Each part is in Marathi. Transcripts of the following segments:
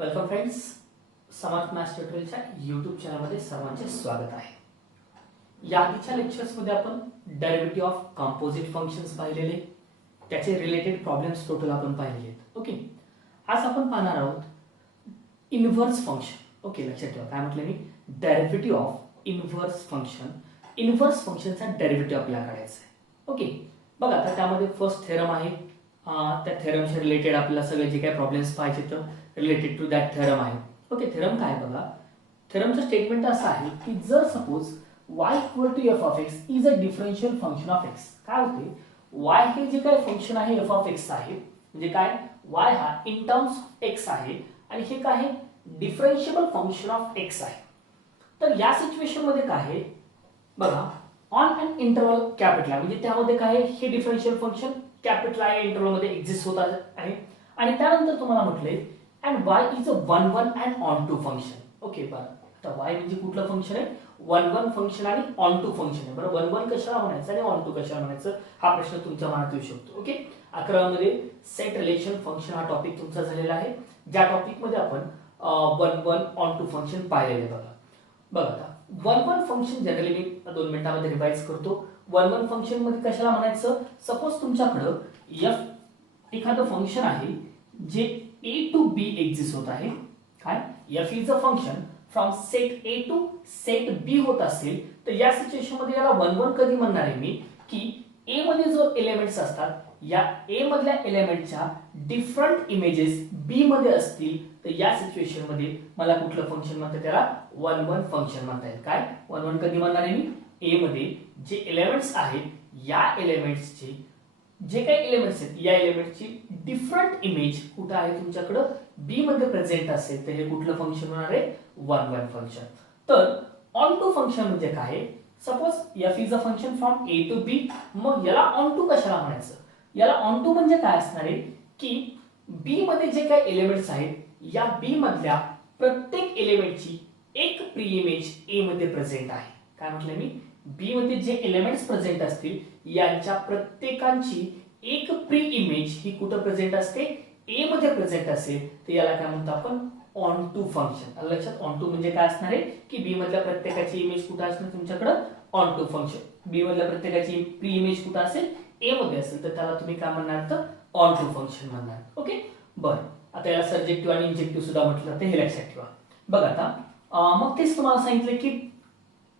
वेलकम फ्रेंड्स, समर्थ मॅथ्स ट्युटोरियलच्या यूट्यूब चॅनलमध्ये सर्वांचे स्वागत आहे. या आधीच्या लेक्चर्समध्ये आपण डेरिव्हेटिव्ह ऑफ कंपोजिट फंक्शन्स पाहिलेले, त्याचे रिलेटेड प्रॉब्लेम्स टोटल आपण पाहिलेले. ओके, आज आपण पाहणार आहोत इनव्हर्स फंक्शन. ओके, लक्षात ठेवा काय म्हटलं मी, derivative of inverse function. Inverse फंक्शनचा डेरिव्हेटिव्ह आपल्याला काढायचा आहे. ओके, बघा आता त्यामध्ये फर्स्ट थेरम आहे. त्या थेरमच्या रिलेटेड आपल्याला सगळे जे काही प्रॉब्लेम्स पाहिजे तर रिलेटेड टू दॅट थेरम आहे. ओके, थेरम काय बघा, थेरमचं स्टेटमेंट असं आहे की जर suppose y equal to F of x is a differential function of x, काय होते y हे जे काही फंक्शन आहे एफ ऑफ एक्स आहे, म्हणजे काय y हा इन टर्म्स ऑफ एक्स आहे आणि हे काय आहे डिफरन्शिएबल फंक्शन ऑफ एक्स आहे. तर या सिच्युएशन मध्ये काय आहे बघा, ऑन अन इंटरवल कॅपिटल आहे, म्हणजे त्यामध्ये काय आहे हे डिफरन्शियल फंक्शन कॅपिटल आहे इंटरवल मध्ये एक्झिस्ट होत आहे. आणि त्यानंतर तुम्हाला म्हटले and y is a one one and onto function. Okay, बरं आता y म्हणजे कुठलं फंक्शन आहे, वन वन फंक्शन आणि ऑन टू फंक्शन आहे. बरं, वन वन कशाला म्हणायचं आणि ऑन टू कशाला म्हणायचं हा प्रश्न तुमच्या मनात येऊ शकतो. ओके, 11 मध्ये सेट रिलेशन फंक्शन हा टॉपिक तुमचा झालेला आहे, ज्या टॉपिक मध्ये आपण one one onto function पाहिलेले. बघा आता वन वन फंक्शन जनरली मी 2 मिनिटांमध्ये रिवाइज करतो. वन वन फंक्शन मध्ये कशाला म्हणायचं, सपोज तुमच्याकडं f एखादं फंक्शन आहे जे a टू b एक्झिस्ट होत आहे. काय, f is a function from set a to set b होत असेल तर या सिच्युएशन मध्ये याला वन वन कधी म्हणणार आहे मी, की a मध्ये जो एलिमेंट्स असतात या a मधल्या एलिमेंटच्या डिफरंट इमेजेस b मध्ये असतील तर या सिच्युएशन मध्ये मला कुठलं फंक्शन म्हणतात, त्याला वन वन फंक्शन म्हणतात. काय, वन वन कधी म्हणणार आहे मी, a मध्ये जे एलिमेंट्स आहेत या एलिमेंट्सचे जे काही एलिमेंट्स आहेत या एलिमेंटची डिफरंट इमेज कुठे आहे तुमच्याकडे बी मध्ये प्रेझेंट असेल तर हे कुठलं फंक्शन होणार आहे, वन वन फंक्शन. तर ऑन टू फंक्शन म्हणजे काय, suppose F is a function from A to B, मग याला ऑन टू कशाला म्हणायचं, याला ऑन टू म्हणजे काय असणार आहे की बी मध्ये जे काही एलिमेंट्स आहेत या बी मधल्या प्रत्येक एलिमेंटची एक प्री इमेज ए मध्ये प्रेझेंट आहे. काय म्हटलं मी, बी मध्ये जे एलिमेंट्स प्रेझेंट असतील यांच्या प्रत्येकांची एक प्री इमेज ही कुठे प्रेझेंट असते, ए मध्ये प्रेझेंट असेल तर याला काय म्हणतो आपण, ऑन टू फंक्शन. लक्षात, ऑन टू म्हणजे काय असणार आहे की बी मधल्या प्रत्येकाची इमेज कुठे असणार तुमच्याकडे, ऑन टू फंक्शन. बी मधल्या प्रत्येकाची प्री इमेज कुठे असेल, ए मध्ये असेल तर त्याला तुम्ही काय म्हणणार, तर ऑन टू फंक्शन म्हणणार. ओके, बरं आता याला सब्जेक्टिव्ह आणि इंजेक्टिव्ह सुद्धा म्हटलं जातं, हे लक्षात ठेवा. बघा आता मग तेच तुम्हाला सांगितलं की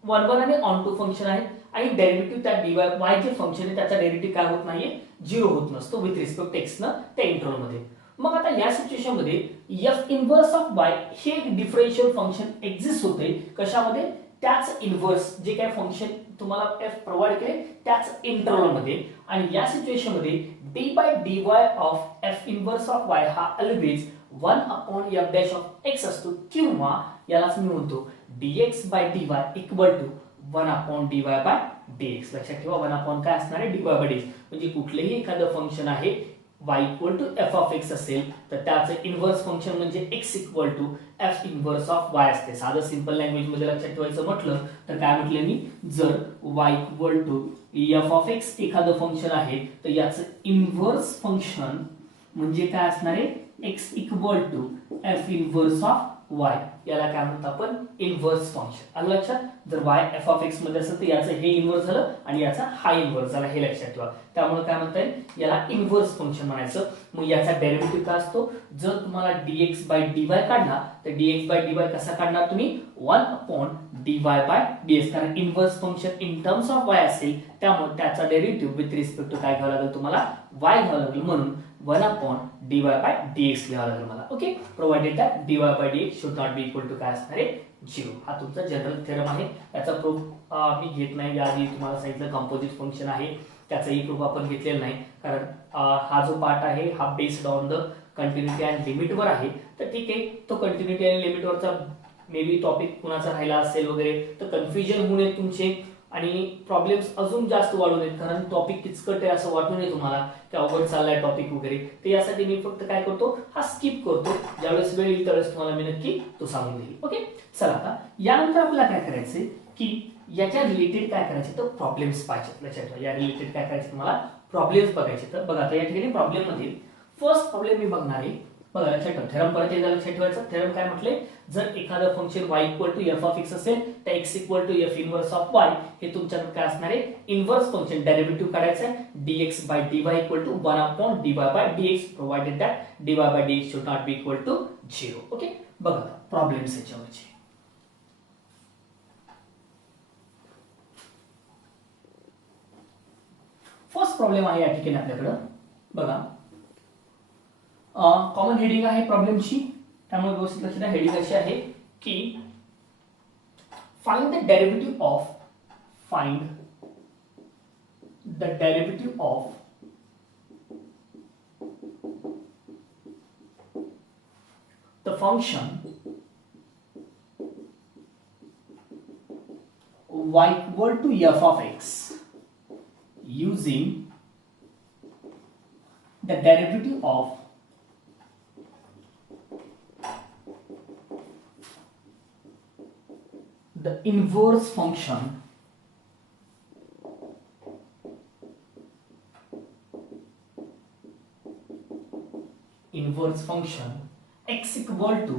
वन वन आणि ऑन टू फंक्शन आहे आणि डेरिव्हेटिव्ह त्या dy y जे फंक्शन आहे त्याचा डेरिव्हेटिव्ह काय होत नाहीये, झिरो होत नसतो विथ रिस्पेक्ट एक्स न त्या इंटरवल मध्ये. मग आता या सिच्युएशन मध्ये f इनव्हर्स ऑफ y हे एक डिफरन्शियल फंक्शन एक्झिस्ट होते कशामध्ये, त्याच इनव्हर्स जे काही फंक्शन तुम्हाला f प्रोव्हाइड केले त्याच इंटरवल मध्ये. आणि या सिच्युएशन मध्ये d by dy of f inverse of y हा always 1 upon f dash of x असतो, किंवा यालाच मी म्हणतो dx by dy equal to 1 upon dy by dx. लक्षात ठेवा 1 अपॉन काय असणार आहे, dy बाय dx. म्हणजे कुठलेही एखादं फंक्शन आहे y equal to f of x असेल तर त्याचं इनव्हर्स फंक्शन म्हणजे x equal to f inverse of y असते. साधं सिंपल लँग्वेज मध्ये लक्षात ठेवायचं म्हटलं तर काय म्हटलं मी, जर y equal to f of x एखादं फंक्शन आहे तर याचं इनव्हर्स फंक्शन म्हणजे काय असणार आहे, x equal to f inverse of y. याला काय म्हणतो आपण, इनव्हर्स फंक्शन. आलं लक्षात, जर y f ऑफ x मध्ये असेल तर याचं हे इनव्हर्स झालं आणि याचा हा इनव्हर्स झाला, हे लक्षात ठेवा. त्यामुळे काय म्हणता येईल, याला इनव्हर्स फंक्शन म्हणायचं. मग याचा डेरिव्हेटिव्ह काय असतो, जर तुम्हाला dx बाय dy काढला तर dx बाय dy कसा काढणार तुम्ही, 1 अपॉन dy बाय dx, कारण inverse function in terms of y असेल त्यामुळे त्याचा डेरिव्हेटिव्ह विथ रिस्पेक्ट टू काय घ्यावं लागेल तुम्हाला, y घ्यावं लागेल, म्हणून 1 अपॉन dy बाय dx लिहावं लागेल मला. Okay, provided that dy by dx should not be equal to काय असणार आहे, 0. हा तुमचा जनरल थेरम आहे. याचा प्रूफ मी घेत नाही, याआधी तुम्हाला सांगितलं कंपोजिट फंक्शन आहे त्याचाही प्रूफ आपण घेतलेला नाही, कारण हा जो पार्ट आहे हा based on the continuity and limit वर आहे. तर ठीक आहे, तो कंटिन्युटी आणि लिमिट वरचा मे बी टॉपिक कुणाचा राहिला असेल वगैरे तर कन्फ्युजन होऊ नये तुमचे आणि प्रॉब्लेम्स अजून जास्त वाढू नयेत, कारण टॉपिक किचकट आहे असं वाटू नये तुम्हाला की अवघड चाललाय टॉपिक वगैरे. तर यासाठी मी फक्त काय करतो, हा स्किप करतो, ज्यावेळेस वेळ येईल त्यावेळेस तुम्हाला मी नक्की तो सांगून देईल. ओके, चला आता यानंतर आपल्याला काय करायचंय की याच्या रिलेटेड काय करायचे तर प्रॉब्लेम्स पाहिजेत. लक्षात ठेवा, या रिलेटेड काय करायचे तुम्हाला, प्रॉब्लेम्स बघायचे. तर बघा आता या ठिकाणी प्रॉब्लेम मध्ये फर्स्ट प्रॉब्लेम मी बघणार आहे बघा लक्षात ठेवा, थेरम परत एकदा लक्षात ठेवायचं. थेरम काय म्हटले, जर एखादं function y equal to F of X असेल तर x equal to F inverse of y हे तुमच्याकडे काय असणार आहे, इनवर्स फंक्शन डेरिव्हेटिव्ह काढायचं आहे dx by dy equal to 1 upon dy by dx provided that dy by dx should not be equal to 0. Okay, बघा प्रॉब्लेम्स याच्यावरचे. फर्स्ट प्रॉब्लेम आहे या ठिकाणी आपल्याकडे. बघा कॉमन हेडिंग आहे प्रॉब्लेमची, त्यामुळे व्यवस्थित लक्षात द्या. हेडिंग अशी आहे की find the derivative of the function y equal to f of x using the derivative of the inverse function x equal to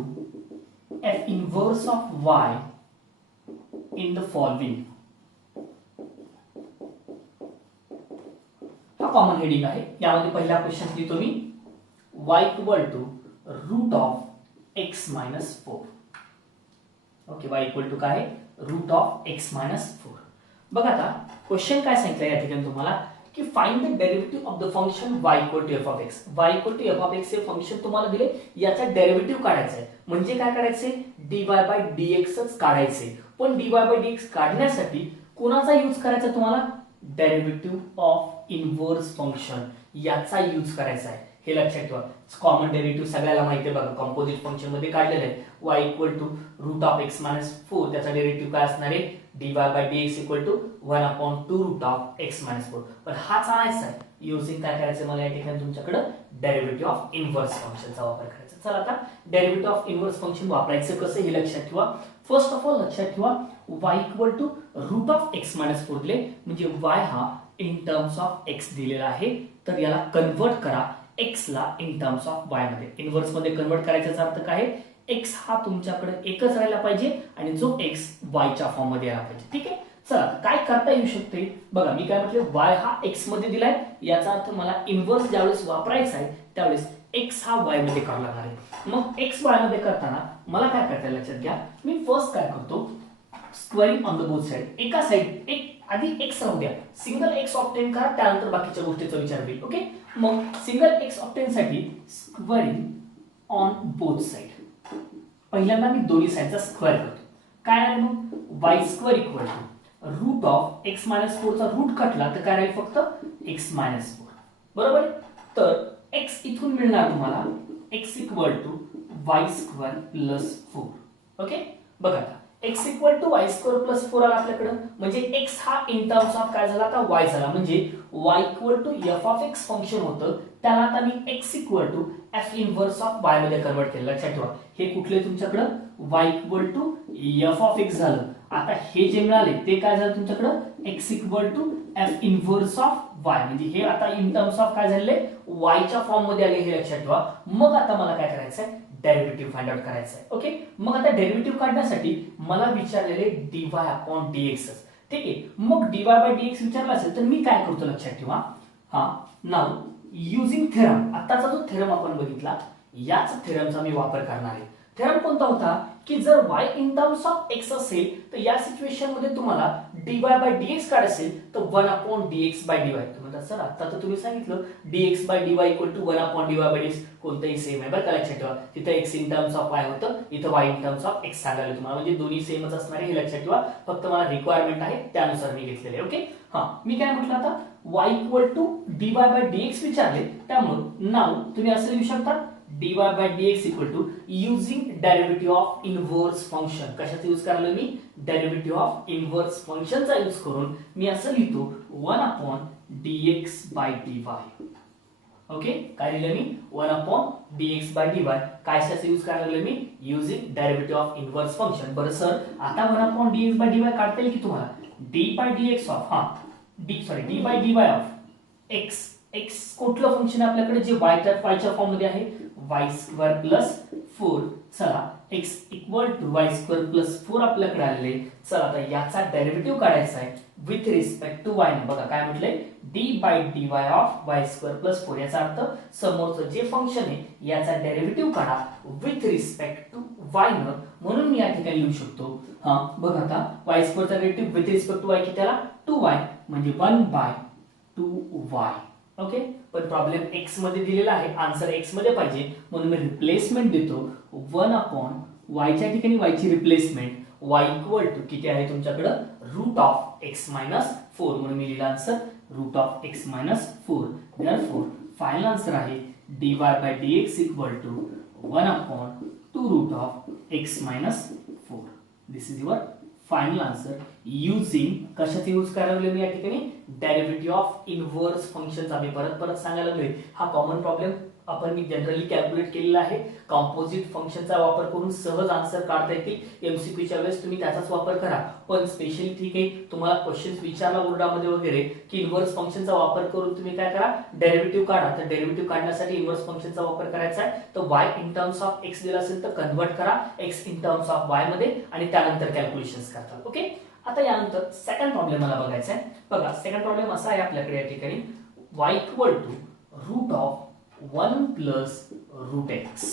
f inverse of y in the following. हा कॉमन हेडिंग आहे. यामध्ये पहिला क्वेश्चन लिहितो मी, y equal to root of x minus 4. Okay, y equal to काय आहे, रूट ऑफ x मायनस 4. बघा आता क्वेश्चन काय सांगितलं या ठिकाणी तुम्हाला की find the derivative of the function y equal to f of x. y equal to f of x हे फंक्शन तुम्हाला दिले, याचा डेरिव्हेटिव्ह काढायचा आहे. म्हणजे काय करायचंय, dy बाय dxच काढायचे. पण dy बाय dx काढण्यासाठी कोणाचा यूज करायचा तुम्हाला, डेरिव्हेटिव्ह ऑफ इनव्हर्स फंक्शन याचा यूज करायचा आहे. हे लक्षात ठेवा. कॉमन डेरिव्हेटिव्ह सगळ्याला माहिती आहे बघा, कंपोजिट फंक्शन मध्ये काढलेलं आहे. y equal to root of x minus 4, त्याचा डेरिव्हेटिव्ह काय असणार आहे, dy by dx equal to 1 upon 2 root of x minus 4. पण हाच आणायचा आहे. युजिंग काय करायचं मला या ठिकाणी तुमच्याकडे, डेरिव्हेटिव्ह ऑफ इनव्हर्स फंक्शनचा वापर करायचा. चला आता डेरिव्हेटिव्ह ऑफ इनव्हर्स फंक्शन वापरायचं कसं हे लक्षात ठेवा. फर्स्ट ऑफ ऑल लक्षात ठेवा, y equal to root of x minus 4 दिले, म्हणजे y हा इन टर्म्स ऑफ x दिलेला आहे. तर याला कन्वर्ट करा x ला इन टर्म्स ऑफ y मध्ये. इनव्हर्स मध्ये कन्वर्ट करायचा अर्थ काय आहे, x हा तुमच्याकडे एकच राहायला पाहिजे आणि जो x y च्या फॉर्म मध्ये यायला पाहिजे. ठीक आहे, चला काय करता येऊ शकते बघा. मी काय म्हटलं, y हा x मध्ये दिलाय, याचा अर्थ मला इनव्हर्स ज्यावेळेस वापरायचा आहे त्यावेळेस x हा y मध्ये काढला लागणार आहे. मग x y मध्ये करताना मला काय करता येईल लक्षात घ्या. मी फर्स्ट काय करतो, squaring on the both side. एका साइड एक आधी x राहू द्या, सिंगल x ऑब्टेन करा, त्यानंतर बाकीच्या गोष्टीचा विचार होईल. ओके, मग सिंगल x ऑब्टेन साठी स्क्वेअरिंग ऑन बोथ साइड. पहिल्यांदा मी दोन्ही साइडचा स्क्वेअर करतो. काय राहील मग, y square equal to root of x minus 4 चा रूट कटला तर काय राहील, फक्त x मायनस 4. बरोबर. तर x इथून मिळणार तुम्हाला x equal to y square plus 4. Okay, बघा आता x equal to y square plus 4 आला आपल्याकडे, म्हणजे x हा इन टर्म्स ऑफ काय झाला आता, y झाला. म्हणजे y equal to f of x function होतं, त्याला आता मी x equal to f inverse of y मध्ये कन्वर्ट केलं. लक्षात ठेवा, हे कुठले तुमच्याकडे, y equal to f of x झालं. आता हे जे मिळाले ते काय झालं तुमच्याकडे, x equal to f inverse of y, म्हणजे हे आता इन टर्म्स ऑफ काय झाले, y च्या फॉर्म मध्ये आले. हे लक्षात ठेवा. मग आता मला काय करायचं आहे, डेरिव्हेटिव्ह फाइंड आउट करायचं आहे. ओके, मग आता डेरिव्हेटिव्ह काढण्यासाठी मला विचारलेले dy अपॉन dx. ठीक आहे, मग dy बाय dx विचारला असेल तर मी काय करतो लक्षात ठेवा. हा, नाउ युजिंग थेरम, आताचा जो थेरम आपण बघितला याच थेरमचा मी वापर करणार आहे. थेरम कोणता होता की जर y in terms of x असेल तर या सिच्युएशन मध्ये तुम्हाला dy बाय dx काढ असेल तर 1 अपॉन dx बाय dy. तुम्हाला सर आता तर तुम्ही सांगितलं dx by dy equal to 1 upon dy by dx, कोणतंही सेम आहे बरं का, लक्षात ठेवा. तिथे x in terms of y होतं, इथं y in terms of x सांगायला तुम्हाला, म्हणजे दोन्ही सेमच असणार आहे. हे लक्षात ठेवा. फक्त मला रिक्वायरमेंट आहे त्यानुसार मी घेतलेले. ओके, हा मी काय म्हटलं आता, y equal to dy by dx विचारले, त्यामुळे नाव तुम्ही असं लिहू शकता dy by dx equal to using derivative of inverse function. कशाचा यूज करायला मी, डेरिव्हेटिव्ह ऑफ इनव्हर्स फंक्शनचा यूज करून मी असं लिहितो 1 upon dx by dy. Okay, काय लिहिलं मी, 1 अपॉन dx बाय dy. कशाचा यूज करायला लागलो मी, using derivative of inverse function. बरं सर आता 1 अपॉन dx बाय dy काढता येईल की तुम्हाला, d by dx of d by dy of x. x कुठलं फंक्शन आपल्याकडे जे y च्या फॉर्म मध्ये आहे, वाय स्क्वेअर प्लस 4. चला x equal to Y square plus 4 आपल्याकडे आलेले. चला आता याचा डेरिव्हेटिव्ह काढायचा आहे विथ रिस्पेक्ट टू y. बघा काय म्हटलंय, d by dy of Y square plus 4. याचा अर्थ समोरचं जे फंक्शन आहे याचा डेरिव्हेटिव्ह काढा विथ रिस्पेक्ट टू y न. म्हणून मी या ठिकाणी लिहू शकतो, हा बघा आता वाय स्क्वेअरचा derivative with respect to y किती आला, 2y म्हणजे 1 बाय 2y. ओके, पण प्रॉब्लेम x मध्ये दिलेला आहे, आन्सर x मध्ये पाहिजे म्हणून मी रिप्लेसमेंट देतो 1 अपॉन y च्या ठिकाणी y ची रिप्लेसमेंट y इक्वल टू किती आहे तुमच्याकडे रूट ऑफ x मायनस 4. म्हणून मी लिहिला answer root of x minus 4. Therefore final answer आहे dy by dx equal to 1 upon 2 root of x minus 4. This is your final answer. Using कशाचे यूज करायला मी या ठिकाणी डेरिव्हेटिव्ह ऑफ इनव्हर्स फंक्शनचा. मी परत सांगायला लागलोय, हा कॉमन प्रॉब्लेम आपण मी जनरली कॅल्क्युलेट केलेला आहे. कंपोजिट फंक्शनचा वापर करून सहज आन्सर काढता येतील. एमसीक्यूच्या वेळेस तुम्ही त्याचाच वापर करा, पण स्पेशली ठीक आहे तुम्हाला क्वेश्चन्स विचारला बोर्डामध्ये वगैरे की इनव्हर्स फंक्शनचा वापर करून तुम्ही काय करा, डेरिव्हेटिव्ह काढा. तर डेरिव्हेटिव्ह काढण्यासाठी इनव्हर्स फंक्शनचा वापर करायचा आहे. तर y in terms of x दिला असेल तर कन्वर्ट करा x in terms of y मध्ये आणि त्यानंतर कॅल्क्युलेशन्स करतात. ओके, आता यानंतर सेकंड प्रॉब्लेम मला बघायचा आहे. बघा सेकंड प्रॉब्लेम असा आहे आपल्याकडे या ठिकाणी y equal to root of 1 plus root x.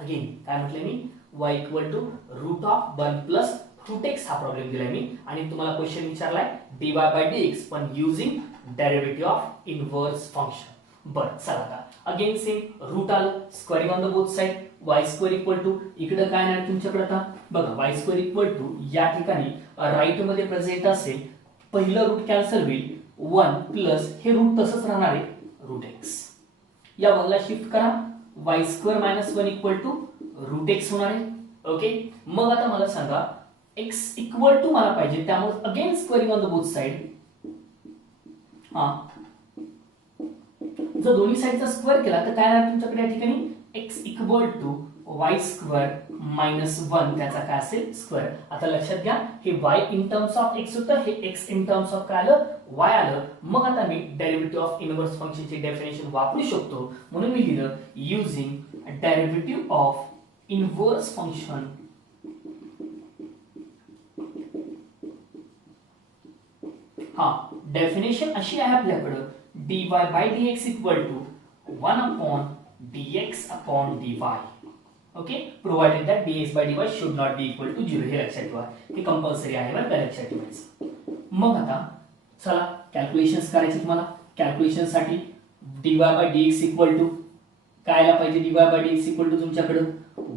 Again काय म्हटलंय मी, y equal to root of 1 plus root x हा प्रॉब्लेम दिलाय मी आणि तुम्हाला क्वेश्चन विचारलाय dy बाय dx पण using derivative of inverse function. बरं चला आता अगेन सेम रूट आलं, squaring on the both side, y square equal to इकडे काय नाही तुमच्याकडे आता बघा y स्क्वेअर इक्वल टू या ठिकाणी राईट मध्ये प्रेझेंट असेल, पहिलं रूट कॅन्सल होईल 1 प्लस हे रूट तसंच राहणार आहे रूट x. या 1 ला शिफ्ट करा, y square minus 1 equal to root x होणार आहे. ओके, मग आता मला सांगा x इक्वल टू मला पाहिजे, त्यामुळे again squaring on the both side. हा जर दोन्ही साइडचा स्क्वेअर केला तर काय राहणार तुमच्याकडे या ठिकाणी x equal to y square minus 1 त्याचा काय असेल स्क्वेअर. आता लक्षात घ्या हे y in terms of x होतं, हे x इन टर्म्स ऑफ काय आलं y आलं. मग आता मी डेरिव्हेटिव्ह ऑफ इनव्हर्स फंक्शनची डेफिनेशन वापरू शकतो म्हणून मी लिहिलं using derivative of inverse function हा डेफिनेशन अशी आहे आपल्याकडे dy by dx equal to 1 upon dx upon dy. Okay, provided that dx by dy should not be equal to 0. हे लक्षात ठेवा, हे कंपल्सरी आहे बरं का, लक्षात ठेवायचं. मग आता चला कॅल्क्युलेशन्स करायचे तुम्हाला. कॅल्क्युलेशन साठी dy by dx equal to काय आला पाहिजे, dy by dx equal to तुमच्याकडे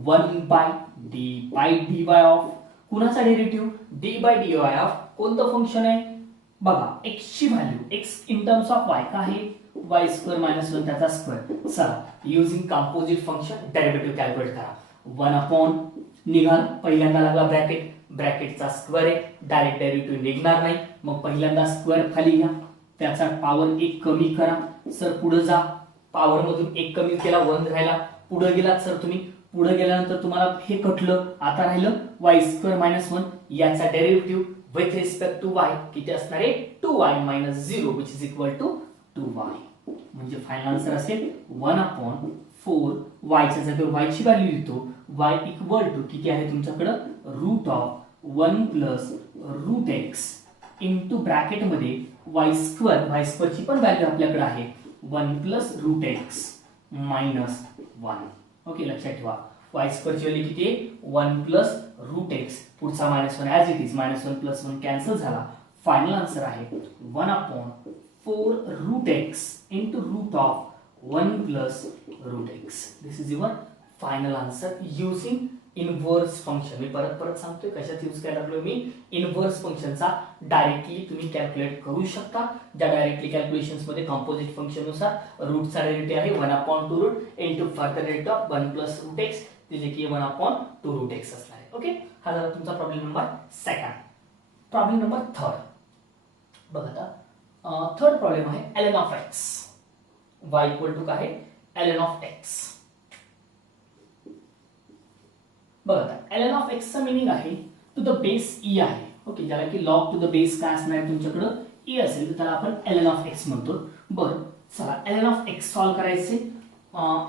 1 by d by dy of कुणाचा derivative d by dy of कोणतं फंक्शन आहे बघा x ची value x in terms of y का आहे y स्क्वेअर मायनस 1 त्याचा स्क्वेअर. चला using composite function derivative calculate करा. 1 अपॉन निघाल, पहिल्यांदा लागला ब्रॅकेट, ब्रॅकेटचा स्क्वेअर आहे, डायरेक्ट डेरिव्हेटिव्ह निघणार नाही. मग पहिल्यांदा स्क्वेअर खाली घ्या, त्याचा पॉवर 1 कमी करा. सर पुढे जा, पॉवर मधून 1 कमी केला 1 राहिला, पुढे गेलात सर तुम्ही, पुढे गेल्यानंतर तुम्हाला हे कटलं, आता राहिलं y स्क्वेअर मायनस 1 याचा derivative with respect to y किती असणार आहे 2y minus 0 which is equal to 2y. म्हणजे फायनल आन्सर असेल 1 अपॉन 4 y च्या जागेवर y ची व्हॅल्यू लिहितो, y इक्वल टू किती आहे तुमच्याकडे root of 1 plus root x into bracket मध्ये y स्क्वेअर ची पण व्हॅल्यू आपल्याकडे आहे 1 plus root x minus 1. Okay, लक्षात ठेवा y स्क्वेअर ची व्हॅल्यू किती आहे 1 प्लस रूट x, पुढचा minus 1 as it is, minus 1 plus 1 cancel झाला. फायनल आन्सर आहे 1 upon 4 root x into root of 1 plus root x. This is your final answer using inverse function. मी परत सांगतोय कशात यूज करायला लागलोय मी, इनव्हर्स फंक्शनचा डायरेक्टली तुम्ही कॅल्क्युलेट करू शकता. ज्या डायरेक्टली कॅल्क्युलेशन्स मध्ये कंपोजिट फंक्शन नुसार रूटचा डेरिव्हेटिव्ह आहे 1 upon 2 root into further derivative of 1 plus root x जे की 1 अपॉन 2 रूट x असणार आहे. ओके, हा झाला तुमचा problem number second. Problem number third बघा आता, थर्ड प्रॉब्लेम आहे ln of x. y equal to काय आहे ln ऑफ x. बघा आता ln ऑफ x चा मीनिंग आहे टू द बेस e आहे. ओके, ज्याला की log टू द बेस काय असणार आहे तुमच्याकडे e असेल तर त्याला आपण ln ऑफ x म्हणतो. बरं चला ln ऑफ x सॉल्व करायचे.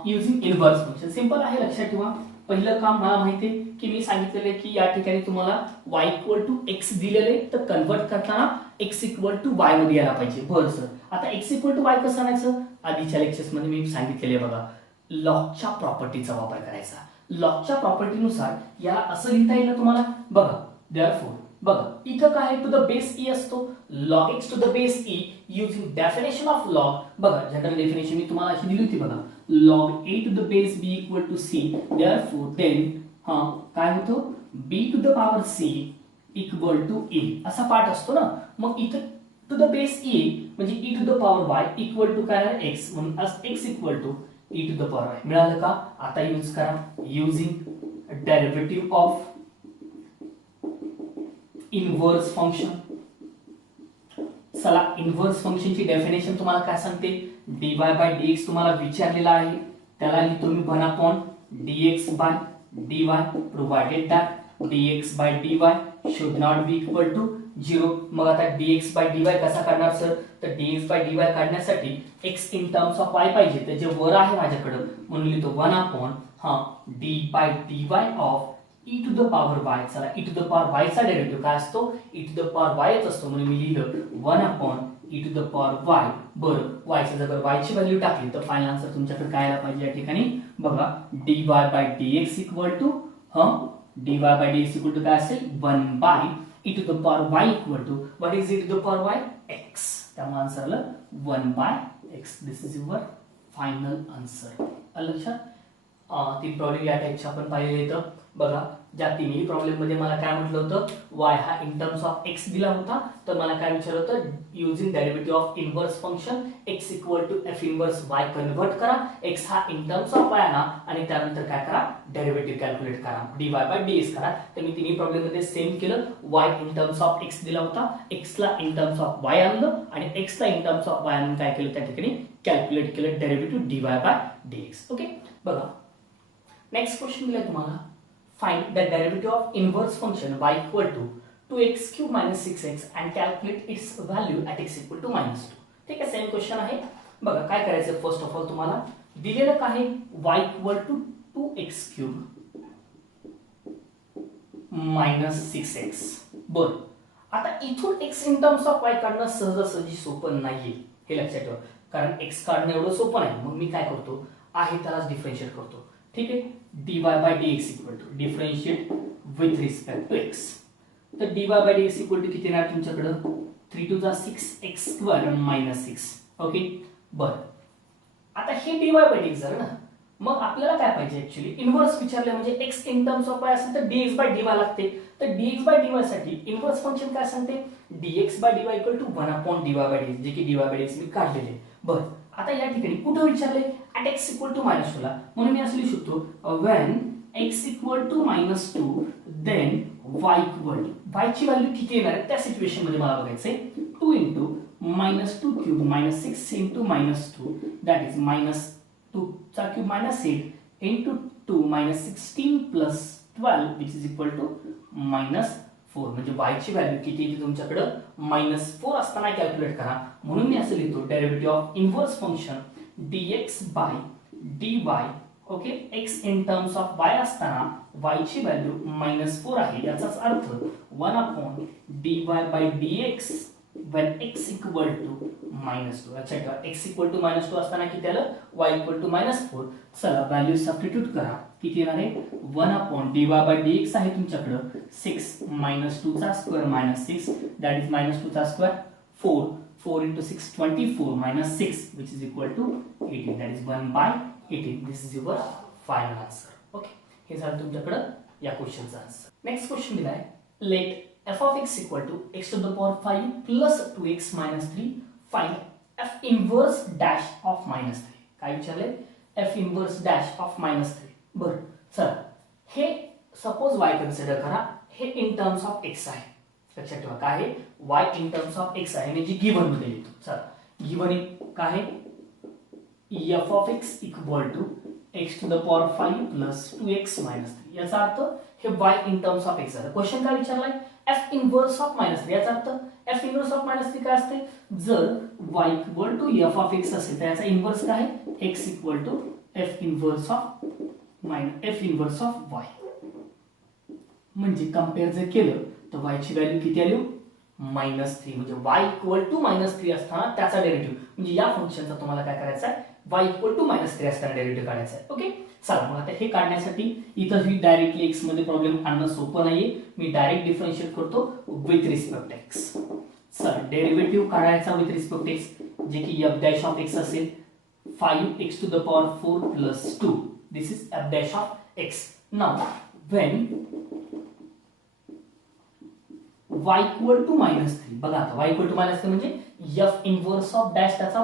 Using inverse function. सिंपल आहे, लक्षात ठेवा. पहिलं काम मला माहिती आहे की मी सांगितलेलं आहे की या ठिकाणी तुम्हाला y इक्वल टू एक्स दिलेले, तर कन्वर्ट करताना x इक्वल टू वाय मध्ये यायला पाहिजे. बरं सर, आता x इक्वल टू वाय कसं आणायचं? आधीच्या लेक्चर्स मध्ये मी सांगितलेले बघा, लॉगच्या प्रॉपर्टीचा वापर करायचा. लॉगच्या प्रॉपर्टीनुसार या असं लिहिता येईल ना तुम्हाला. बघा, देअरफॉर बघा इथं काय टू द बेस ई असतो, log x to the base E using definition of log. बघा जनरल डेफिनेशन मी तुम्हाला अशी दिली होती बघा, log a to the base b equal to c. Therefore then काय होतं, b to the power c equal to a असा पार्ट असतो ना. मग इथं टू द बेस e म्हणजे e to the power y equal to काय आहे x, म्हणून x equal to e to the power y. मिळालं का? आता यूज करा using derivative of inverse function. चला, इनव्हर्स फंक्शनची डेफिनेशन तुम्हाला काय सांगते, dy बाय dx तुम्हाला विचारलेला आहे, त्याला लिहितो मी 1 upon dx by dy provided that dx by dy should not be equal to 0. मग आता dx बाय dy कसा काढणार सर? तर dx बाय dy काढण्यासाठी x in terms of y पाहिजे, तर जे वर आहे माझ्याकडे म्हणून लिहितो 1 upon d by dy of e to the power y. चला, e to the power y चा डेरिव्हेटिव्ह काय असतो? e to the power y च असतो, म्हणून मी लिहिलं 1 upon e to the power y. बरं, y च्या जागेवर y ची व्हॅल्यू टाकली तर फायनल आन्सर तुमच्याकडे काय आला पाहिजे या ठिकाणी? बघा, dy by dx equal to dy by dx equal to काय असेल? 1 by e to the power y equal to what is e to the power y? x. त्यामुळे आन्सर आलं 1 by x. This is your final answer. लक्षात, तीन प्रॉब्लेम या टाइपचे आपण पाहिले इथं. बघा, ज्या तिन्ही प्रॉब्लेम मध्ये मला काय म्हटलं होतं, y हा इन टर्म्स ऑफ x दिला होता, तर मला काय विचारलं होतं, using derivative of inverse function x equal to f inverse y convert करा, x हा इन टर्म्स ऑफ y आणा आणि त्यानंतर काय करा, डेरिव्हेटिव्ह कॅल्क्युलेट करा, dy बाय dx करा. तर मी तिन्ही प्रॉब्लेम मध्ये सेम केलं. y in terms of x दिला होता, x ला इन टर्म्स ऑफ y आणलं आणि x ला इन टर्म्स ऑफ y आणून काय केलं, त्या ठिकाणी कॅल्क्युलेट केलं derivative dy by dx. Okay, बघा नेक्स्ट क्वेश्चन दिला तुम्हाला, find the derivative of inverse function y equal to 2x cube minus 6x and calculate its value at x equal to minus 2. ठीक आहे, सेम क्वेश्चन आहे. बघा काय करायचं, फर्स्ट ऑफ ऑल तुम्हाला दिलेलं काय आहे, y equal to 2x cube minus 6x. बरं, आता इथून x in terms of y काढणं सहजासहजी सोपं नाहीये, हे लक्षात ठेवा. कारण x काढणं एवढं सोपं नाही. मग मी काय करतो, आहे त्यालाच डिफरन्शिएट करतो. ठीक आहे, dy by dx equal to differentiate with respect to x. तर dy by dx equal to किती येणार तुमच्याकडे, 3 to the 6x square minus 6. Okay, बरं, आता हे dy बाय dx झालं ना. मग आपल्याला काय पाहिजे, ऍक्च्युअली इनव्हर्स विचारले म्हणजे x in terms of y असेल तर dx बाय dy लागते. तर dx बाय dy साठी इनव्हर्स फंक्शन काय सांगते, dx by dy equal to 1 upon dy by dx, जे की dy बाय dx मी काढलेले. बरं, आता या ठिकाणी कुठे विचारले, at x इक्वल टू -2 ला, म्हणून मी असं लिहू शकतो when x equal to -2 then y equal to, y ची व्हॅल्यू किती येणार आहे त्या सिच्युएशन मध्ये मला बघायचंय. 2 into -2 cube -6 into -2 that is -2 चा cube -8 into 2 -16 plus 12 which is equal to -4. म्हणजे y ची व्हॅल्यू किती येते तुमच्याकडे, -4 असताना कॅल्क्युलेट करा. म्हणून मी असं लिहितो derivative of inverse function dx by dy. Okay, x in terms of y असताना y ची व्हॅल्यू -4 आहे, याचाच अर्थ 1 upon dy by dx when x equal to -2. लक्षात ठेवा, x इक्वल टू -2 असताना किती आलं, y इक्वल टू -4. चला, व्हॅल्यू सबस्टिट्यूट करा, किती येणार आहे, 1 अपॉन dy बाय dx आहे तुमच्याकडे 6 -2 चा स्क्वेअर -6 दॅट इज -2 चा square 4 4 into 6 24 minus 6 which is equal to 18, that is 1 by 18. This is your final answer. Okay, हे झालं तुमच्याकडे या क्वेश्चनचा आन्सर. नेक्स्ट क्वेश्चन दिलाय, late f of x equal to x to the power 5 plus 2x minus 3 find f inverse dash of minus 3. काय विचारले, f inverse dash of minus 3. बरं, चला हे सपोज y कन्सिडर करा, हे इन टर्म्स ऑफ x आहे. लक्षात ठेवा काय आहे, y in terms of x आहे, म्हणजे गिवन मध्ये लिहितो. चला, गिवन काय आहे, f of x equal to x to the power 5 plus 2x minus 3. याचा अर्थ हे y in terms of x आहे. क्वेश्चन काय विचारलाय, f इनव्हर्स ऑफ -3. याचा अर्थ f इनव्हर्स ऑफ -3 काय असते, जर y equal to f of x असेल तर याचा इनव्हर्स काय आहे, x equal to F inverse of Y. म्हणजे कम्पेअर जर केलं तर y ची व्हॅल्यू किती आली? -3. म्हणजे y इक्वल टू -3 असताना त्याचा डेरिव्हेटिव्ह, म्हणजे या फंक्शनचा तुम्हाला काय करायचा आहे, y इक्वल टू -3 असताना डेरिव्हेटिव्ह काढायचा आहे. ओके, चला मग आता हे काढण्यासाठी इथं मी डायरेक्टली x मध्ये प्रॉब्लेम आणणं सोपं नाहीये. मी डायरेक्ट डिफरन्शिएट करतो विथ रिस्पेक्ट x. चला डेरिव्हेटिव्ह काढायचा विथ रिस्पेक्ट x, जे की f डॅश ऑफ x असेल 5x to the power 4 plus 2. This is f dash of x. Now when y equal to -3, बघा आता y equal to -3 म्हणजे f इनव्हर्स ऑफ डॅश त्याचा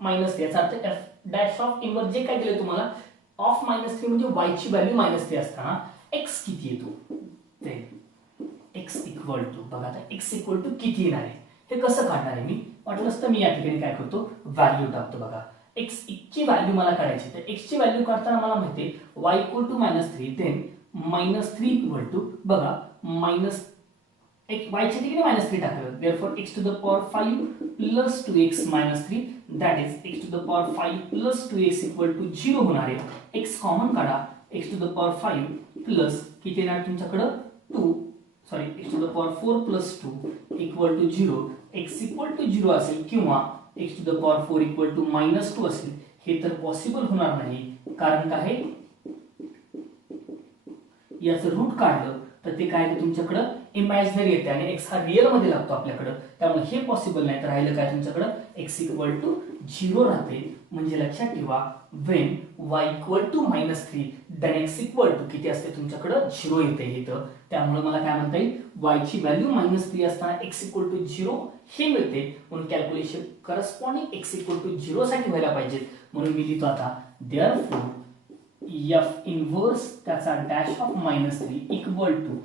-3, याचा अर्थ f डॅश ऑफ इनव्हर्स जे काय दिले तुम्हाला ऑफ -3 म्हणजे y ची व्हॅल्यू -3 असताना x किती येतो, ते x इक्वल टू, बघा आता x इक्वल टू किती येणार आहे हे कसं काढणार आहे मी, वाटलंच तर मी या ठिकाणी काय करतो, व्हॅल्यू टाकतो. बघा x ची व्हॅल्यू मला काढायची, तर x ची व्हॅल्यू काढताना मला माहिती आहे y equal to -3, then -3 equal to, बघा y च्या ठिकाणी -3 टाकलं, therefore x to the power 5 plus 2x -3, that is x to the power 5 plus 2x equal to 0 होणार आहे. x कॉमन काढा, x to the power 5 plus किती येणार तुमच्याकडे x to the power 4 plus 2 equal to 0, x equal to 0 असेल किंवा x to the power 4 equal to -2 असेल. हे तर पॉसिबल होणार नाही, कारण काय याचं रूट काढलं तर ते काय तुमच्याकडे इमॅजिनरी येते आणि x हा रिअल मध्ये लागतो आपल्याकडे, त्यामुळे हे पॉसिबल नाही. तर राहिलं काय तुमच्याकडे x इक्वल टू 0 राहते. म्हणजे लक्षात ठेवा when y equal to -3 then x equal to किती असते तुमच्याकडे 0 येते इथं. त्यामुळे मला काय म्हणता येईल, y ची व्हॅल्यू -3 असताना x इक्वल टू 0 हे मिळते. म्हणून calculation corresponding x equal to 0 साठी व्हायला पाहिजे. म्हणून मी लिहितो आता therefore f इनव्हर्स त्याचा dash of -3 equal to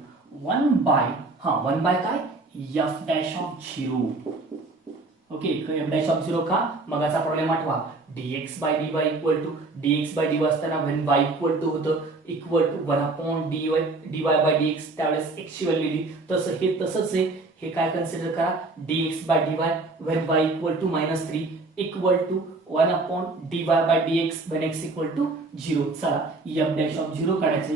1 by काय f dash of 0. Okay, f dash of 0 का, मगाचा प्रॉब्लेम आठवा, dx by dy equal to dx by dy असताना when y इक्वल टू होतं equal to 1 upon dy by dx, त्यावेळेस x ची व्हॅल्यू लिहिली. तसं हे तसंच आहे, हे काय कन्सिडर करा, dx by dy when y equal to -3 equal to 1 upon dy by dx when x equal to 0. चला f डॅश ऑफ 0 काढायचे,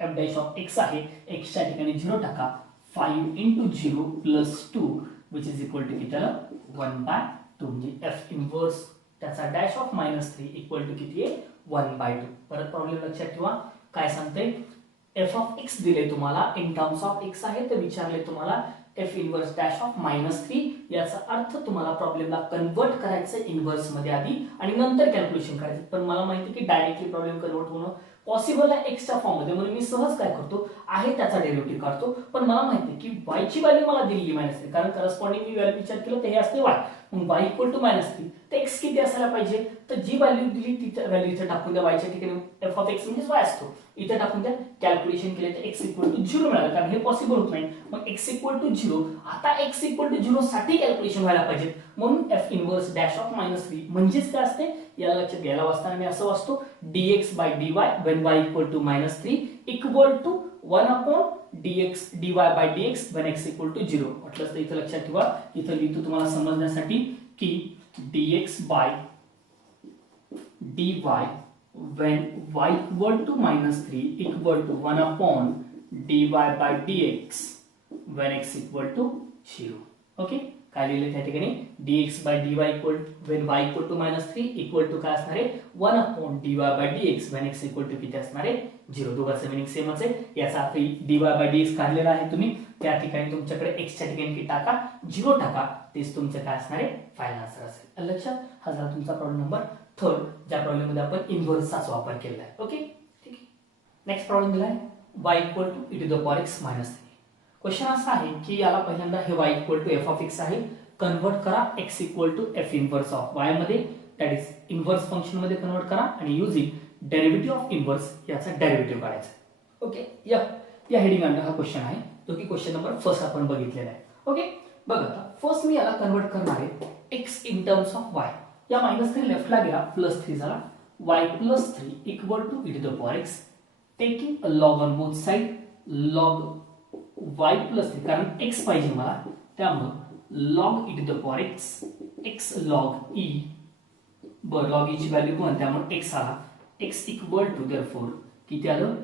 f डॅश ऑफ x आहे, x च्या ठिकाणी 0 टाका, 5 into 0 plus 2 which is equal to किती आलं 1/2. म्हणजे f इनव्हर्स त्याचा डॅश ऑफ -3 इक्वल टू किती आहे 1/2. परत प्रॉब्लेम लक्षात ठेवा, काय सांगते, f ऑफ x दिले तुम्हाला इन टर्म्स ऑफ x आहे, तर विचारले तुम्हाला f इनव्हर्स डॅश ऑफ -3. याचा अर्थ तुम्हाला प्रॉब्लेमला कन्वर्ट करायचं इनव्हर्स मध्ये आधी आणि नंतर कॅल्क्युलेशन करायचं. पण मला माहिती की डायरेक्टली प्रॉब्लेम कन्वर्ट होणं पॉसिबल आहे x च्या फॉर्म मध्ये, म्हणून मी सहज काय करतो आहे त्याचा डेरिव्हेटिव्ह काढतो. पण मला माहिती आहे की y ची व्हॅल्यू मला दिलेली -3, कारण करस्पॉन्डिंग मी व्हॅल्यू विचार केलं तर हे असते y. मग y इक्वल टू -3 तर x किती असायला पाहिजे, तर जी व्हॅल्यू दिली ती व्हॅल्यू इथे टाकून द्या. y च्या ठिकाणी f ऑफ x म्हणजे y असतो, इथे टाकून द्या. कॅल्क्युलेशन केले तर x इक्वल टू 0 मिळालं, कारण हे पॉसिबल होत नाही. मग x इक्वल टू 0, आता x इक्वल टू 0 साठी कॅल्क्युलेशन व्हायला पाहिजे. म्हणून f इनव्हर्स डॅश ऑफ -3 म्हणजेच काय असते, याला लक्षात घ्यायला वाचताना मी असं वाचतो, dx by dy when y equal to -3 equal to 1 upon dy by dx when x equal to 0. म्हटलं तर इथं लक्षात ठेवा, इथं लिहितो तुम्हाला समजण्यासाठी की dx by dy when y equal to -3 equal to 1 upon dy by dx when x equal to 0. Okay, काय लिहिले त्या ठिकाणी dx by dy equal when y equal to -3 equal to काय असणार आहे 1 upon dy by dx when x equal to किती असणार आहे 0. दोघांचं मीनिंग सेमच आहे. याचा अर्थ dy by dx काढलेला आहे तुम्ही, त्या ठिकाणी तुमच्याकडे x च्या ठिकाणी किती टाका 0 टाका, तेच तुमचं काय असणार आहे फायनल आन्सर असेल. लक्षात, हा झाला तुमचा प्रॉब्लेम नंबर 3, ज्या प्रॉब्लेम मध्ये आपण इनव्हर्सचाच वापर केलेला आहे. ओके, ठीक आहे. नेक्स्ट प्रॉब्लेम दिलाय y equal to e to the power x -3. Question असा आहे की याला पहिल्यांदा हे y equal to f of x आहे, कन्वर्ट करा x equal to f inverse of y मध्ये, दॅट इज इनव्हर्स फंक्शन मध्ये कन्वर्ट करा आणि युजिंग डेरिव्हेटिव्ह ऑफ इनव्हर्स याचा डेरिव्हेटिव्ह काढायचा. ओके, या हेडिंग अंडर हा क्वेश्चन आहे, जो की क्वेश्चन नंबर फर्स्ट आपण बघितलेला आहे. ओके, बघा आता फर्स्ट मी याला कन्वर्ट करणार आहे x in terms of y. या -3 लेफ्टला गेला, +3 झाला, y +3 equal to e to the power x, taking a log on both side, log y +3, कारण x पाहिजे मला, त्यामुळे log e to the power x, x log e, log e ची व्हॅल्यू पण त्यामुळे x आला, एक्स इक्वल टू देअरफॉर किती आलं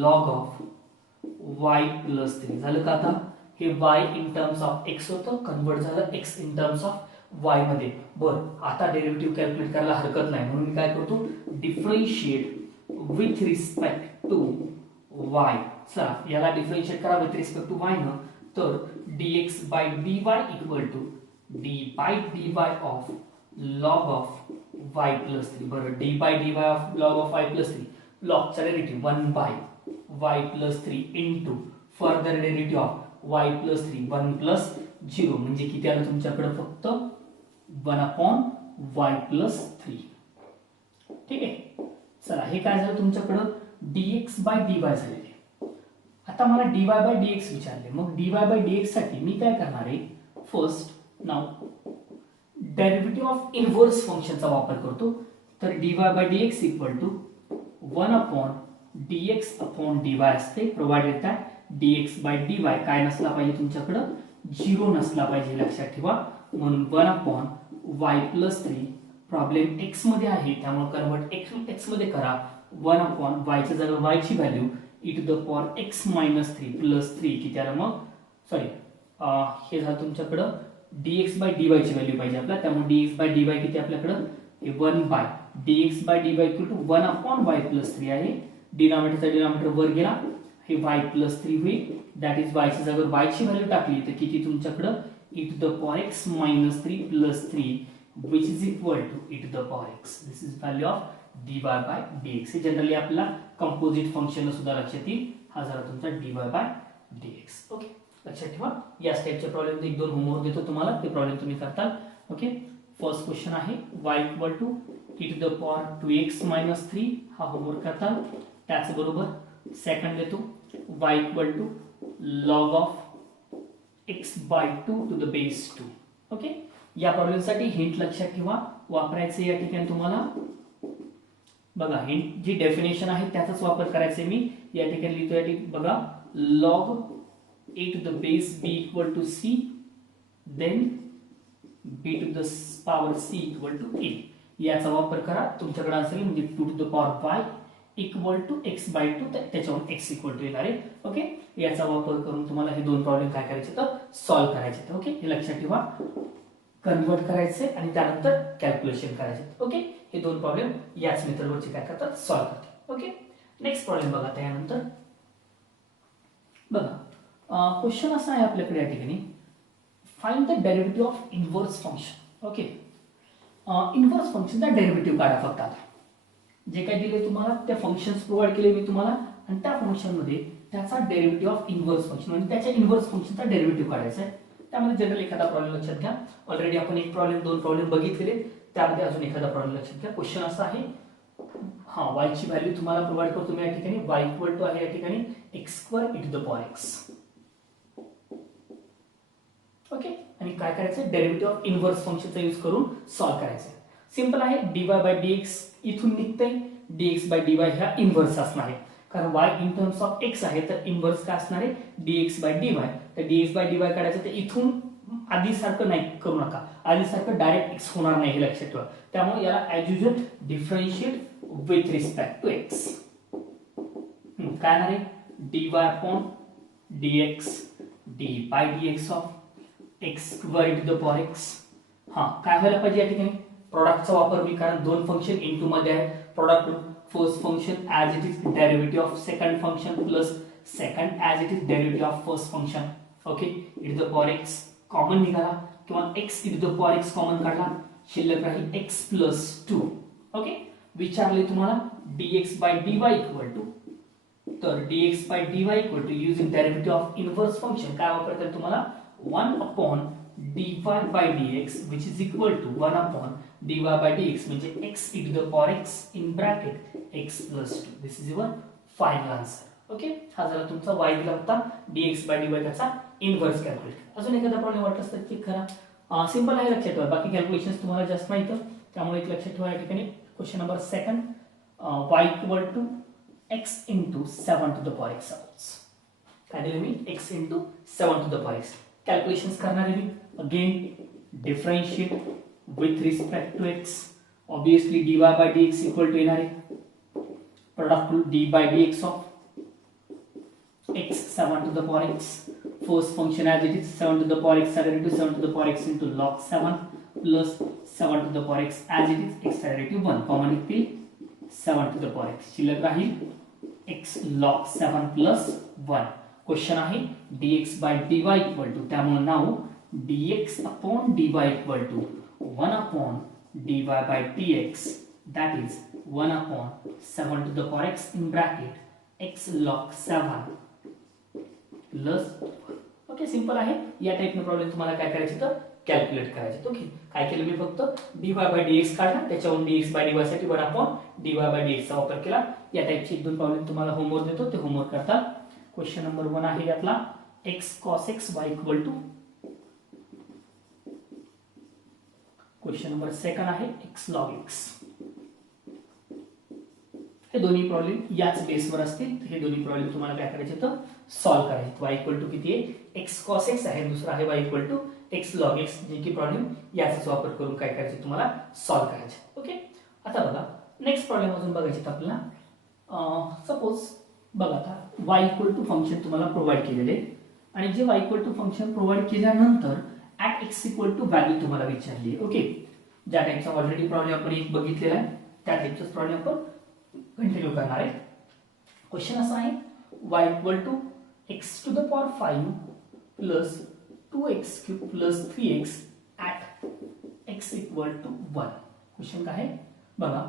लॉग ऑफ y प्लस 3 झालं का आता हे y in terms of x होतं कन्वर्ट झालं x in terms of y मध्ये बरं आता डेरिव्हेटिव्ह कॅल्क्युलेट करायला हरकत नाही म्हणून मी काय करतो differentiate with respect to y चला याला डिफरन्शिएट करा विथ रिस्पेक्ट टू y न तर dx by dy equal to d by dy of log of y plus 3 बरं d by dy of log of y plus 3 लॉगचा derivative 1 by y plus 3 into further derivative of y plus 3 1 plus 0 म्हणजे किती आलं तुमच्याकडे फक्त 1 अपॉन y प्लस 3 ठीक आहे चला हे काय झालं तुमच्याकडं dx बाय dy झालेले आता मला dy बाय dx विचारले मग dy बाय dx साठी मी काय करणार आहे first now derivative of inverse फंक्शनचा वापर करतो तर dy by dx equal to 1 upon dx upon dy असते provided that dx by dy काय नसला पाहिजे तुमच्याकडे 0 नसला पाहिजे लक्षात ठेवा म्हणून 1 upon y plus 3 problem x मध्ये आहे त्यामुळे कन्वर्ट x मध्ये करा 1 अपॉन y च्या जागा y ची value e to the power x minus 3 plus 3 किती आलं मग सॉरी हे झालं तुमच्याकडे dx बाय dy ची व्हॅल्यू पाहिजे आपल्याला त्यामुळे dx बाय dy किती आपल्याकडे हे 1 by dx by dy equal to 1 upon y plus 3 आहे डिनॉमिनेटरचा डिनॉमिनेटर वर गेला हे y प्लस 3 होईल दॅट इज y ची जागा y ची व्हॅल्यू टाकली तर किती तुमच्याकडे e to the power x minus 3 plus 3 which is equal to e to the power x this is value of dy by dx हे जनरली आपला कंपोजिट फंक्शन सुद्धा लक्षात येईल हा झाला तुमचा dy by dx ओके लक्षात ठेवा या स्टेपचे प्रॉब्लेम एक दोन होमवर्क देतो तुम्हाला ते प्रॉब्लेम तुम्ही करताल ओके फर्स्ट क्वेश्चन आहे y equal to e to the power 2x minus 3 हा होमवर्क करताल त्याच बरोबर सेकंड देतो y equal to log of x by 2 to the base 2 okay या प्रॉब्लेम साठी हिंट लक्षात ठेवा वापरायचे या ठिकाणी तुम्हाला बघा हिंट जी डेफिनेशन आहे त्याचाच वापर करायचे मी या ठिकाणी लिहितो या ठिकाणी बघा log a to the base b equal to c then b to the power c equal to a याचा वापर करा तुमच्याकडे असेल म्हणजे 2 to the power y equal to x by 2 त्याच्यावर x equal to येणार आहे ओके याचा वापर करून तुम्हाला हे दोन प्रॉब्लेम काय करायचे तर सॉल्व्ह करायचे ओके हे लक्षात ठेवा कन्वर्ट करायचे आणि त्यानंतर कॅल्क्युलेशन करायचे ओके हे दोन प्रॉब्लेम याच मेथडवरचे काय करतात सॉल्व्ह करतात ओके नेक्स्ट प्रॉब्लेम बघा त्यानंतर बघा क्वेश्चन असा आहे आपल्याकडे या ठिकाणी find the derivative of inverse function okay inverse फंक्शनचा डेरिव्हेटिव्ह काढा फक्त आता जे काही दिले तुम्हाला त्या फंक्शन्स प्रोव्हाइड केले मी तुम्हाला आणि त्या फंक्शन मध्ये त्याचा डेरिव्हेटिव्ह ऑफ इनव्हर्स फंक्शन म्हणजे त्याच्या इनव्हर्स फंक्शनचा डेरिव्हेटिव्ह काढायचा आहे त्यामध्ये जनरल एखादा प्रॉब्लेम लक्षात घ्या ऑलरेडी आपण एक प्रॉब्लेम दोन प्रॉब्लेम बघितलेले त्यामध्ये अजून एखादा प्रॉब्लेम लक्षात घ्या क्वेश्चन असा आहे हा y ची व्हॅल्यू तुम्हाला प्रोव्हाइड करतो मी या ठिकाणी y इक्वल टू आहे या ठिकाणी x² e to the power x okay आणि काय करायचं डेरिव्हेटिव्ह ऑफ इनव्हर्स फंक्शनचा यूज करून सॉल्व्ह करायचं सिंपल आहे dy बाय dx इथून निघतंय dx बाय dy ह्या इनव्हर्स असणार आहे कारण y in terms of x आहे तर इनव्हर्स काय असणार आहे dx बाय dy तर dx बाय dy काढायचं तर इथून आधी सारखं नाही करू नका आधी सारखं डायरेक्ट x होणार नाही हे लक्षात ठेवा त्यामुळे याला as usual differentiate with respect to x काय असणार आहे dy upon dx d by dx of x² e to the power x हा काय व्हायला पाहिजे या ठिकाणी प्रोडक्टचा वापर मी कारण दोन फंक्शन इनटू मध्ये आहे product first function as it is derivative of second function plus second as it is derivative of first function okay e to the power x common निघाला किंवा x e to the power x common काढला शिल्लक राहील x plus 2 ओके विचारले तुम्हाला dx by dy equal to तर dx by dy equal to using derivative of inverse function काय वापरतात तुम्हाला 1 upon dy by dx which is equal to 1 upon dy by dx म्हणजे x e to the power x in bracket x plus 2 this is your final answer okay हा झाला तुमचा y दिला होता dx by dy त्याचा इनव्हर्स कॅल्क्युलेट अजून एखादा प्रॉब्लेम वाटत तर चेक करा सिंपल आहे लक्षात ठेवा बाकी कॅल्क्युलेशन्स तुम्हाला जास्त माहित त्यामुळे एक लक्षात ठेवा या ठिकाणी question number 2 y equal to x into 7 to the power x काय दिले मी x into 7 to the power x calculations करणार आहे मी again differentiate with respect to x obviously dy by dx equal to येणार आहे product d by dx of x 7 to the power x. First function as it is 7 to the power x derivative 7 to the power x into log 7 plus 7 to the power x as it is x derivative 1 common येतील 7 to the power x शिल्लक राहील x log 7 plus 1. क्वेश्चन आहे dx by dy equal to, त्यामुळे नाव dx upon dy equal to 1 upon dy by dx, that is 1 upon 7 to the power x in bracket x log 7 plus. Okay, simple आहे. या टाइपने प्रॉब्लेम तुम्हाला काय करायचे तर कॅल्क्युलेट करायचे. ओके, काय केलं मी फक्त dy by dx काढला, त्याच्यावरून dx by dy साठी 1 upon dy by dx चा वापर केला. या टाइपचे एक दोन प्रॉब्लेम तुम्हाला होमवर्क देतो, ते होमवर्क करता. क्वेश्चन नंबर 1 आहे यातला x cos x y equal to. Question number 2 आहे x log x. हे दोन्ही प्रॉब्लेम याच बेसवर असतील. हे दोन्ही प्रॉब्लेम तुम्हाला काय करायचे तर सॉल्व्ह करायचे. y इक्वल टू किती आहे x cos x आहे, दुसरा आहे y equal to x log x, जे की प्रॉब्लेम याचाच वापर करून काय करायचे तुम्हाला सॉल्व्ह करायचे. ओके, आता बघा नेक्स्ट प्रॉब्लेम अजून बघायचे तर आपल्याला. सपोज बघा आता y इक्वल टू फंक्शन तुम्हाला प्रोव्हाइड केलेले आणि जे y equal to function provide केल्यानंतर at x equal to value तुम्हाला विचारली. ओके, ज्या टाइपचा ऑलरेडी प्रॉब्लेम आपण एक बघितलेला आहे त्या टाइपचाच प्रॉब्लेम आपण कंटिन्यू करणार आहे. क्वेश्चन असा आहे y equal to x to the power 5 plus 2x cube plus 3x at x equal to 1. Question काय आहे बघा,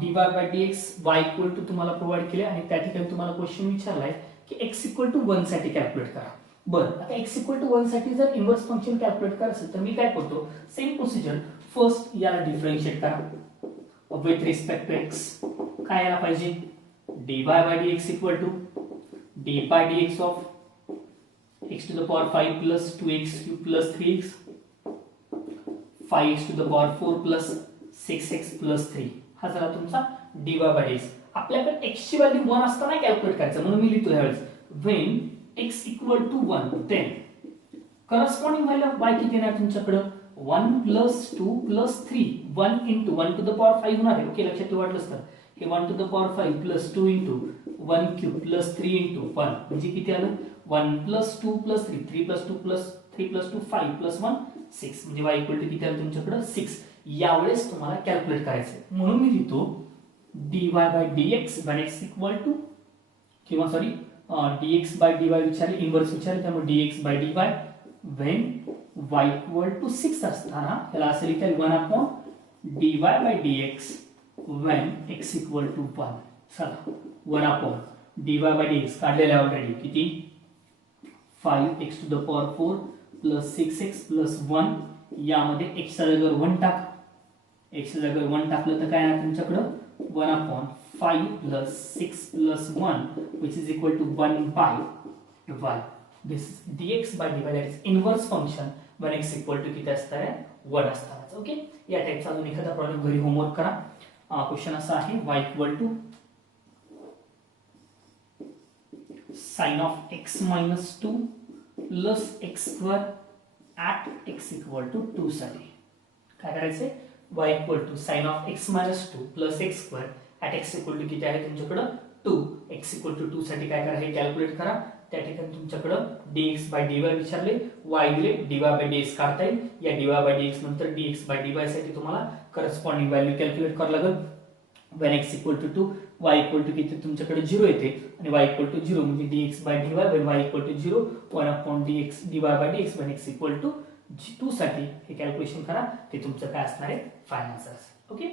dy by dx y equal to तुम्हाला प्रोव्हाइड केले आणि त्या ठिकाणी तुम्हाला क्वेश्चन विचारलाय की x इक्वल टू 1 साठी कॅल्क्युलेट करा. बरं, आता x इक्वल टू 1 साठी जर इन्व्हर्स फंक्शन कॅल्क्युलेट करायचं तर मी काय करतो, सेम प्रोसिजर. फर्स्ट याला डिफरन्शिएट करा विथ रिस्पेक्ट टू x. काय यायला पाहिजे dy by dx equal to d by dx of x to the power 5 plus 2x cube plus 3x 5x to the power 4 plus 6x plus 3. हा झाला तुमचा dy by dx. आपल्याकडे x ची व्हॅल्यू 1 असताना कॅल्क्युलेट करायचं, म्हणून मी लिहितो यावेळेस when x equal to 1 then corresponding value y किती येणार तुमच्याकडे 1 plus 2 plus 3 1 into 1 to the power 5 होणार आहे. ओके, लक्षात ठेवायचं तर हे 1 to the power 5 plus 2 into 1 cube plus 3 into 1 म्हणजे किती आलं 1 plus 2 plus 3 3 plus 2 plus 3 plus 2 5 plus 1 6 म्हणजे y इक्वल टू किती आलं तुमच्याकडे 6. यावेळेस तुम्हाला कॅल्क्युलेट करायचं म्हणून मी लिहितो dy by dx when x equal to किंवा सॉरी dx by dy विचारले, इन्व्हर्स विचारले, त्यामुळे dx by dy when y equal to 6 असताना त्याला असं लिहिता येईल 1 upon dy by dx when x equal to 1. चला 1 upon dy by dx काढलेला आहे ऑलरेडी किती 5x to the power 4 plus 6x plus 1. यामध्ये x च्या जागेवर 1 टाका, x च्या जागेवर 1 टाकलं तर काय आहे तुमच्याकडे 1 upon 5 plus 6 plus 1 which is equal to 1 by y. This is dx by dy, that is inverse function when x equal to किती असणार आहे 1 असणार. ओके, या टाइपचा अजून एखादा प्रॉब्लेम घरी होमवर्क करा. क्वेश्चन असा आहे y equal to sin of x minus 2 plus x square at x equal to 2 साठी काय करायचे y equal to sin of x minus 2 plus x square at x equal to किती आहे तुमच्याकडे 2. x equal to 2 साठी काय करा हे कॅल्क्युलेट करा. त्या ठिकाणी तुमच्याकडे dx by dy विचारले, y दिले, dy by dx काढता येईल. या dy by dx नंतर dx by dy साठी तुम्हाला करस्पॉन्डिंग व्हॅल्यू कॅल्क्युलेट करावं लागेल. when x equal to 2 y equal to किती तुमच्याकडे 0 येते आणि y equal to 0 म्हणजे dx by dy when y equal to 0 1 upon dx dy by dx when x equal to 2 साठी हे कॅल्क्युलेशन करा. ते तुमचं काय असणार आहे फायनल आन्सर. ओके.